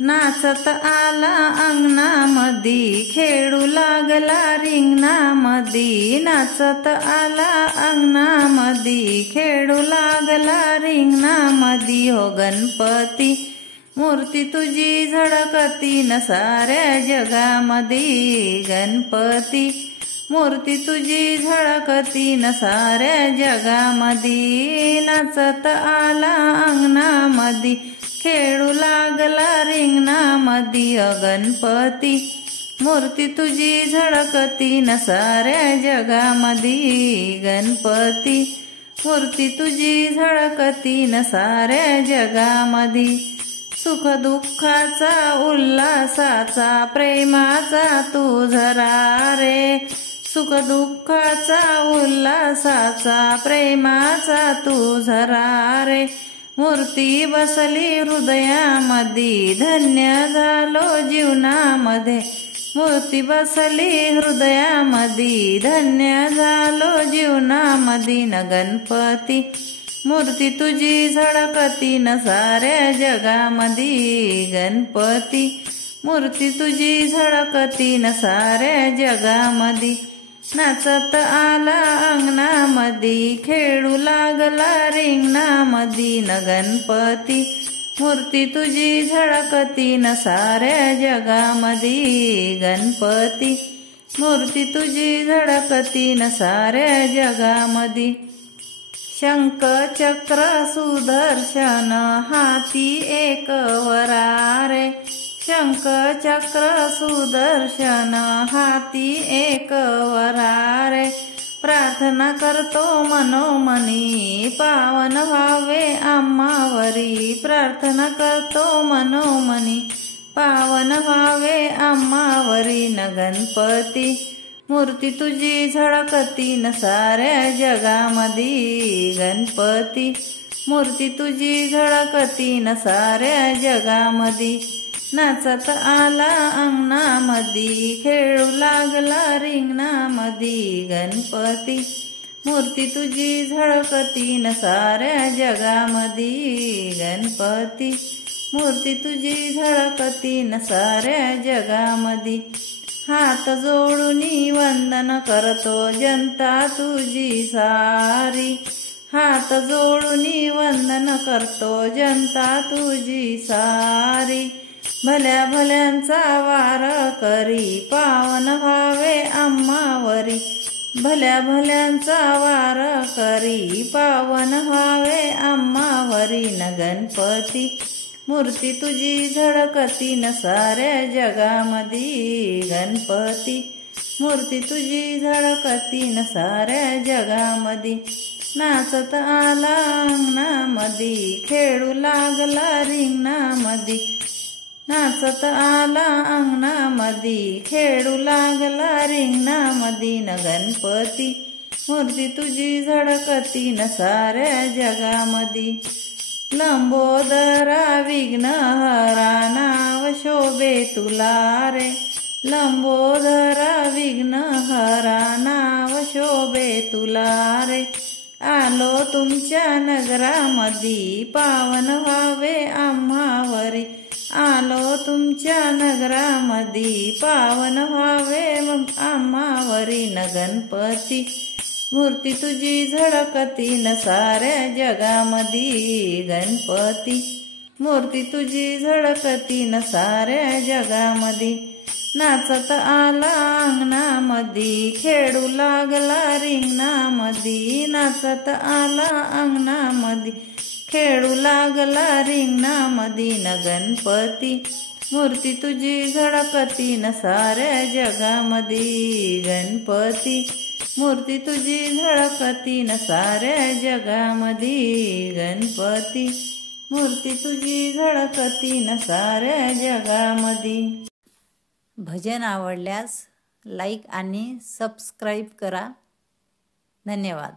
नाचत आला अंगणामधी, खेळू लागला रिंगणामधी. नाचत आला अंगणामधी, खेळू लागला रिंगणामधी. हो गणपती मूर्ती तुझी झळकती न साऱ्या जगामधी. गणपती मूर्ती तुझी झळकती न साऱ्या जगामधी. नाचत आला अंगणामधी, खेळू लागला रिंगणामधी. गणपती मूर्ती तुझी झळकती न साऱ्या जगामधी. गणपती मूर्ती तुझी झळकती न साऱ्या जगामधी. सुख दुःखाचा उल्हासाचा प्रेमाचा तू झरा रे. सुख दुःखाचा उल्हासाचा प्रेमाचा तू झरा रे. मूर्ती बसली हृदयामध्ये, धन्य झालो जीवनामध्ये. मूर्ती बसली हृदयामध्ये, धन्य झालो जीवनामध्ये. न गणपती मूर्ती तुझी झळकती न साऱ्या जगामधी. गणपती मूर्ती तुझी झळकती न साऱ्या जगामधी. नाचत आला अंगणामधी, खेळू लागला रिंगणामधी. न गणपती मूर्ती तुझी झळकती न साऱ्या जगामधी. गणपती मूर्ती तुझी झळकती न साऱ्या जगामधी. शंख चक्र सुदर्शन हाती एक वरारे. शंख चक्र सुदर्शन हाती एक वरारे. प्रार्थना करतो मनोमनी, पावन व्हावे आम्हावरी. प्रार्थना करतो मनोमनी, पावन व्हावे आम्हावरी. न गणपती मूर्ती तुझी झळकती न साऱ्या जगामधी. गणपती मूर्ती तुझी झळकती न साऱ्या जगामधी. नाचत आला अंगणामधी, खेळू लागला रिंगणामधी. गणपती मूर्ती तुझी झळकती न साऱ्या जगामधी. गणपती मूर्ती तुझी झळकती न साऱ्या जगामधी. हात जोडूनी वंदन करतो जनता तुझी सारी. हात जोडूनी वंदन करतो जनता तुझी सारी. भल्या भल्यांचा वार करी, पावन व्हावे आम्हावरी. भल्या भल्यांचा वार करी, पावन व्हावे आम्हावरी. न गणपती मूर्ती तुझी झळकती न साऱ्या जगामधी. गणपती मूर्ती तुझी झळकती न साऱ्या जगामधी. नाचत आला अंगणामधी, खेळू लागला रिंगणामधी. नाचत आला अंगणामधी, खेळू लागला रिंगणामधी. न गणपती मूर्ती तुझी झळकती न साऱ्या जगामधी. लंबोदरा विघ्नहरा नाव शोभे तुला रे. लंबोदरा विघ्नहरा नाव शोभे तुला रे. आलो तुमच्या नगरामधी, पावन व्हावे आम्हावरी. आलो तुमच्या नगरामधी, पावन व्हावे आम्हावरी. न गणपती मूर्ती तुझी झळकती न साऱ्या जगामधी. गणपती मूर्ती तुझी झळकती न साऱ्या जगामधी. नाचत आला अंगणामधी, खेळू लागला रिंगणामधी. नाचत आला अंगणामधी, खेळू लागला रिंगणामधी. न गणपती मूर्ती तुझी झळकती न साऱ्या जगामधी. गणपती मूर्ती तुझी झळकती न साऱ्या जगामधी. गणपती मूर्ती तुझी झळकती न साऱ्या जगामधी. भजन आवडल्यास लाईक आणि सबस्क्राईब करा. धन्यवाद.